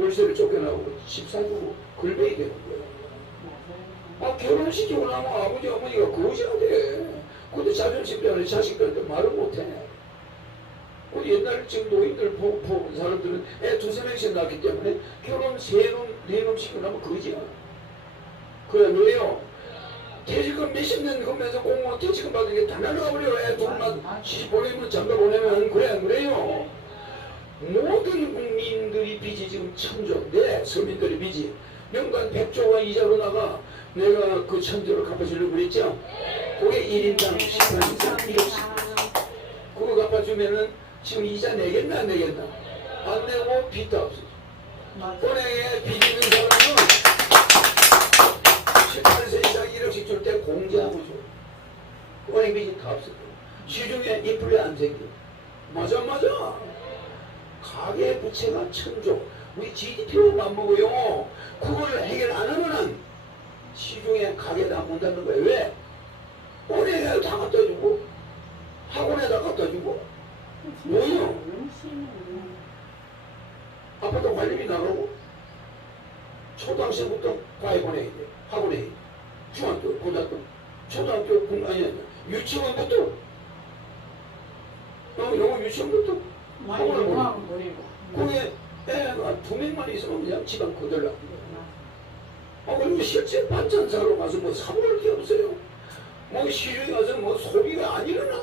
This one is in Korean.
월세를 쫓겨나고 집 사주고 글베이 되는 거예요. 아 결혼시키고 나면 아버지 어머니가 거지가 돼. 근데 자존심 때문에 자식들한테 말을 못해. 우리 옛날 지금 노인들 보, 본 사람들은 애 두세 명씩 낳기 때문에 결혼 세 놈, 네놈 시키고 나면 거지야. 그래 왜요? 퇴직금 몇십 년 하면서 공무원 퇴직금 받은 게다 날아가버려. 애 둘만 시집 보내면 장가 보내면 그래 안 그래요? 모든 국민들이 빚이 지금 천조인데 서민들의 빚이. 연간 100조가 이자로 나가 내가 그 천조를 갚아주려고 그랬죠? 그게 1인당 10만 이상 1억씩 그거 갚아주면은 지금 이자 내겠나 안 내겠나? 안 내고 빚도 없어 은행에 빚 있는 사람은 18세 이상 1억씩 줄 때 공제하고 줘. 은행 빚이 다 없어 시중에 인플레 안 생겨. 맞아 맞아 가계 부채가 천조. 우리 GDP로 안 먹어요. 그걸 해결 안 하면은 시중에 가게다 못 닫는 거예요. 왜? 은행에 다 갖다 주고 학원에다 갖다 주고. 뭐요? 아파트 관리비 나가고 초등학생부터 과외 보내야 돼. 학원에. 중학교 고등학교. 초등학교 공 아니 아니 유치원부터. 어 영어 유치원부터 학원을 보내 거기에 애가 두 명만 있으면 그냥 집안 거들라 아 그리고 실제 반찬 사러 가서 뭐 사먹을 게 없어요. 뭐 시중에 가서 뭐 소비가 안 일어나